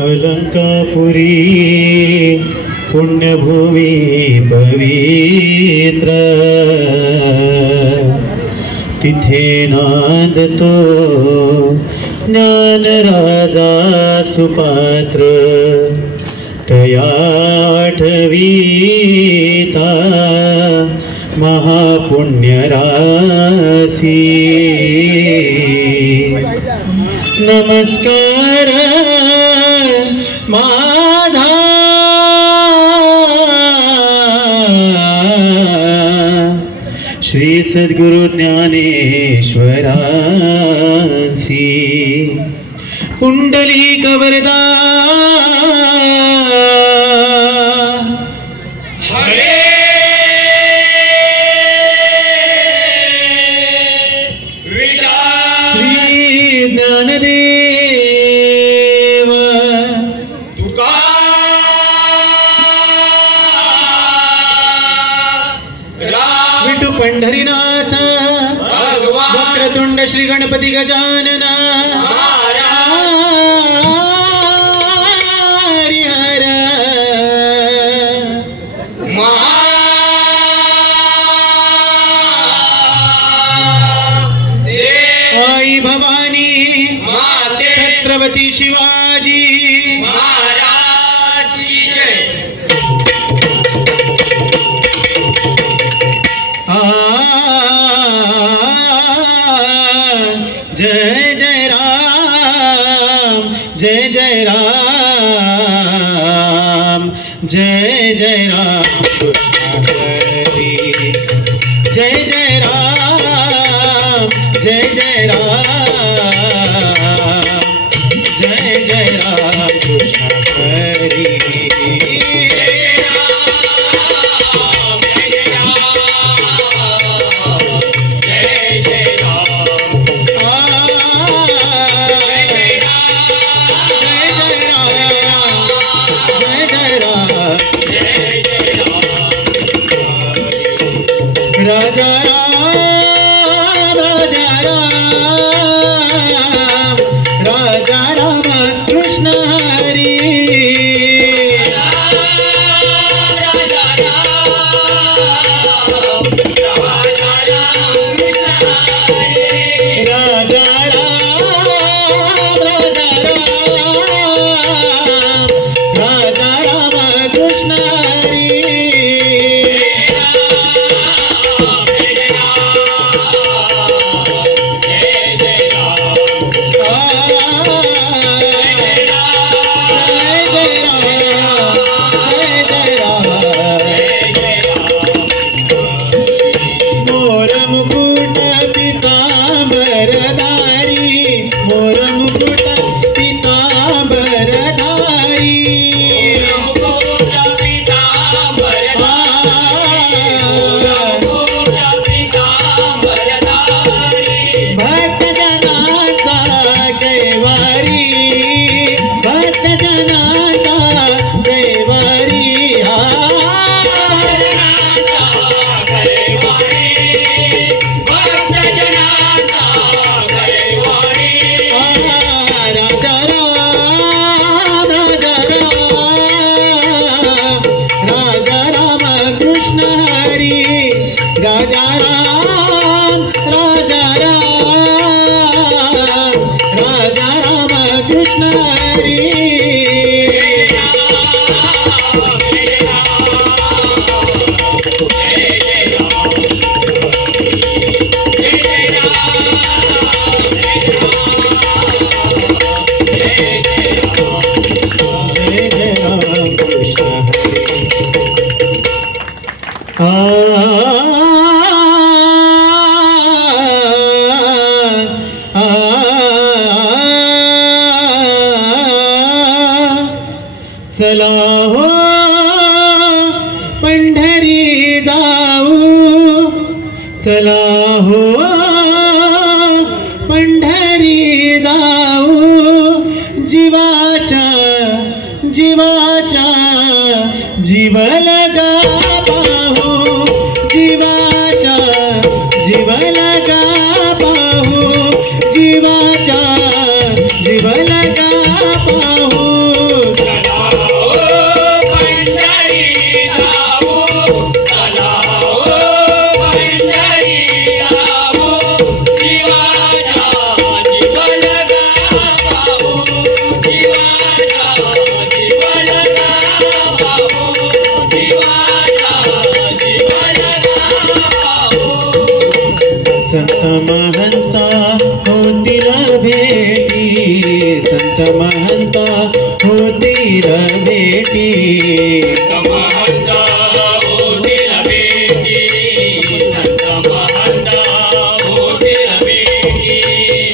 अलंकापुरी पुण्यभूमी पवित्र, तिथे नांदतो ज्ञानराजा सुपात्र, तया आठवीता महापुण्यराशी। नमस्कार माझा श्री सद्गुरु ज्ञानेश्वरांसी। पुंडलिक वरदा हरे विठ्ठल। श्री ज्ञानदेव तुकाराम विठू पंढरीनाथ वक्रतुंड श्री गणपती गजानन छत्रपति शिवाजी महाराज की जय। जय जय राम, जय जय राम, जय जय राम, जय जय राम, जय जय राम, राजा राम, राजा राम, राजा राम कृष्ण हरी। राजा राम, राजा राम कृष्ण हरी। राजा राम, राजा राम, राजा राम कृष्ण हरी। राजा राम, राजा राम, राजा राम कृष्ण हरी। चला हो पंढरी जाऊ, चला हो पंढरी जाऊ, जीवाच्या जीवाच्या जीव लगा पाहू, जीवाच्या जीव लगा पाहू, जीवाच्या जीव लगा पाहू। होतील भेटी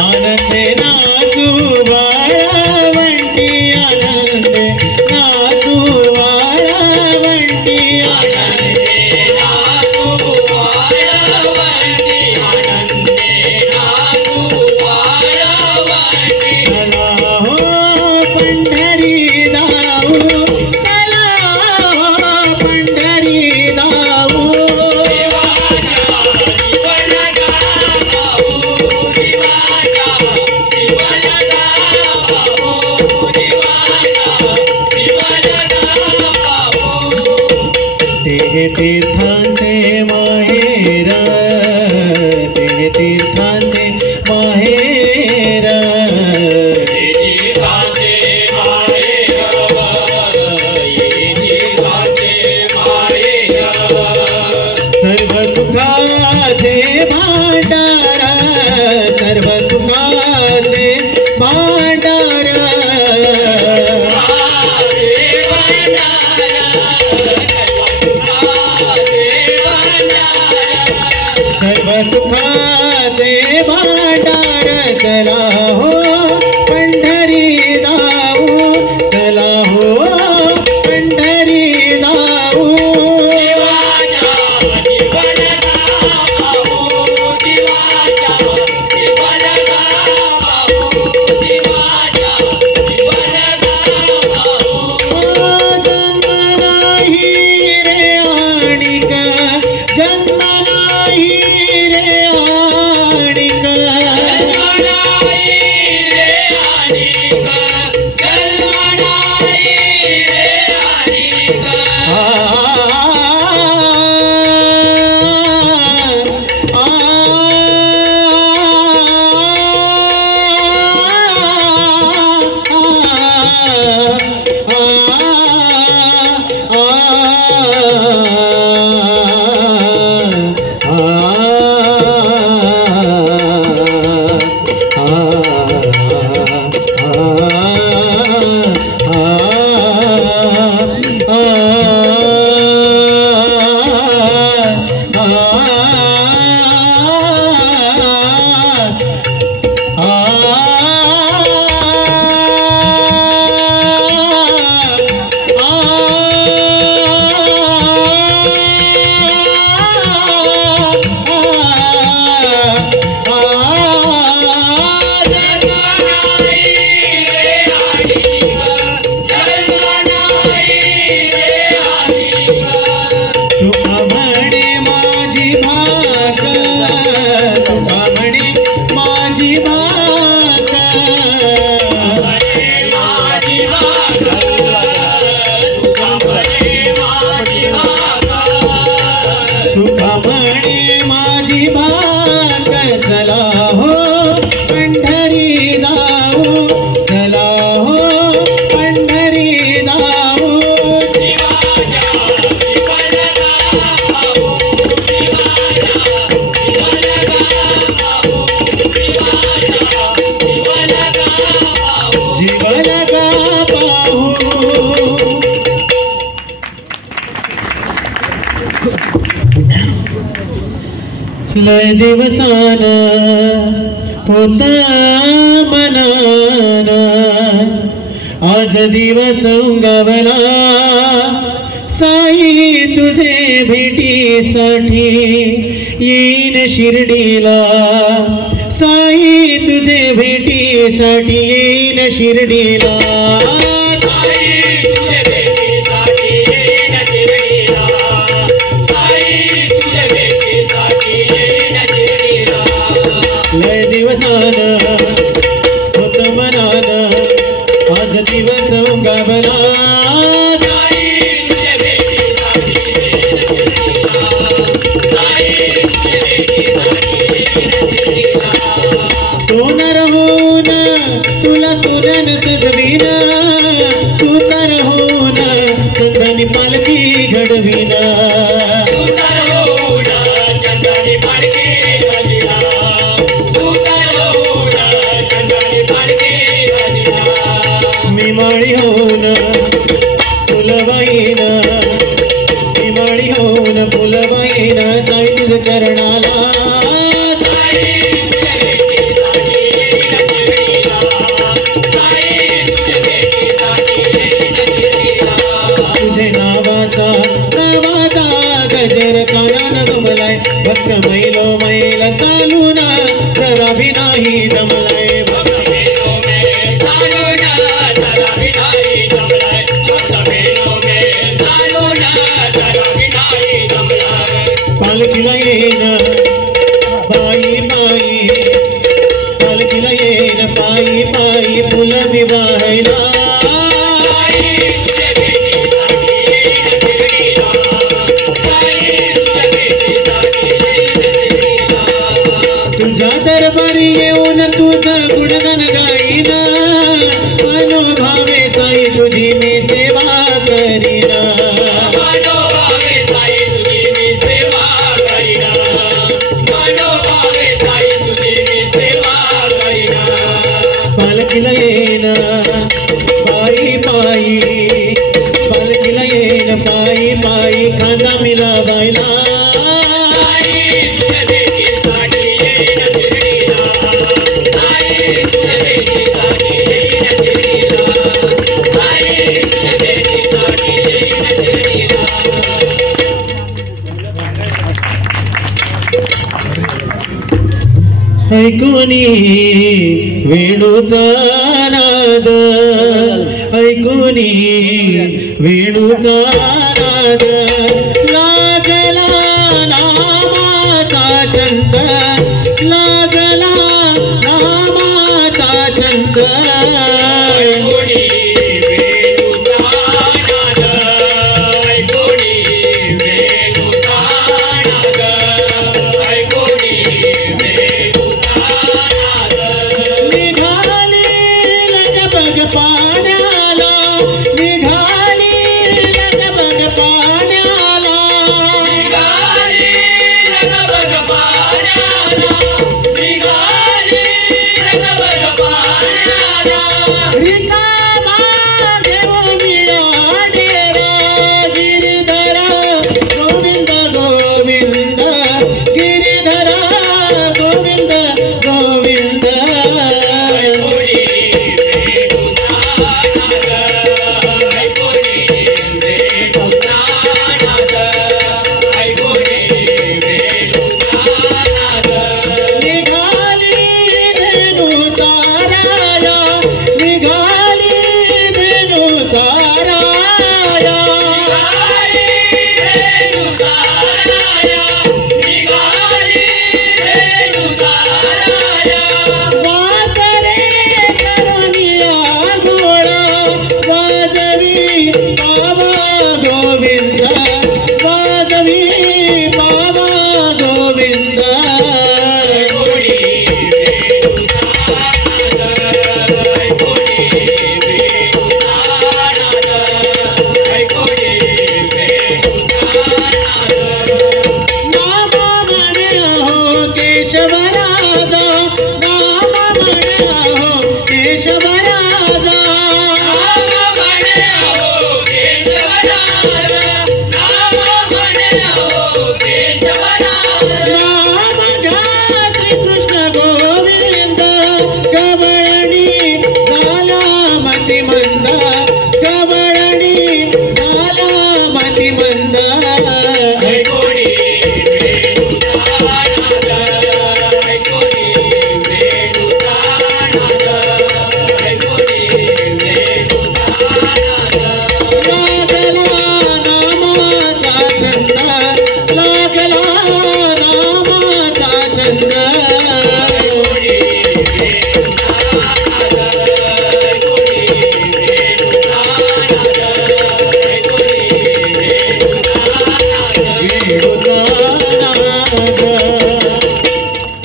आनंदे नाचू वाळवंटी आनंदे नाचू वाळवंटी चला हो पंढरी जाऊ चला हो पंढरी जाऊ ते तीर्थांचे माहेर ते तीर्थांचे माहेर सर्व सुखाचे भांडार सर्व सुखाचे भांडार सर्व सुखाचे भांडार चला हो पंढरी जाऊ चला हो पंढरी जाऊ जन्म नाही रे आणिक जन्म नाही रे आणिक लय दिवसान होता मनान आज दिवस उगवला साई तुझे भेटीसाठी येईन शिर्डीला साई तुझे भेटीसाठी येईन शिर्डीला लय दिवसान होत मनान आज दिवस उगवला सोनार होऊन तुला सोन्यान सजवीन सुतार होऊन चंदनी पालखी घडवीन मी माळी होऊन फुलवाईन हिमाळी होऊन फुलवाईन साई तुझ चरणाला तुझे नावाचा गजर कानान गमलाय भक्त मैलो मैल चालून जरा भी नाही दमलाय पालखीला येईन पायी पायी पालखीला येईन पायी पायी फुलं विवाहायला तुझ्या दरबारी येऊन तुझं गुणगान गाईन मनोभावे साई तुझी मी सेवा करीन पालखीला येईन पायी पायी पालखीला येईन पायी पायी खांदा मिलावायला ऐकुनी वेणूचा नाद ऐकुनी वेणूचा नाद लागला नामाचा छंद लागला नामाचा छंद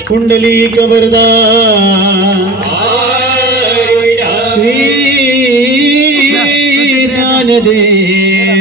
कुंडलिक वरदा श्री ज्ञानदेव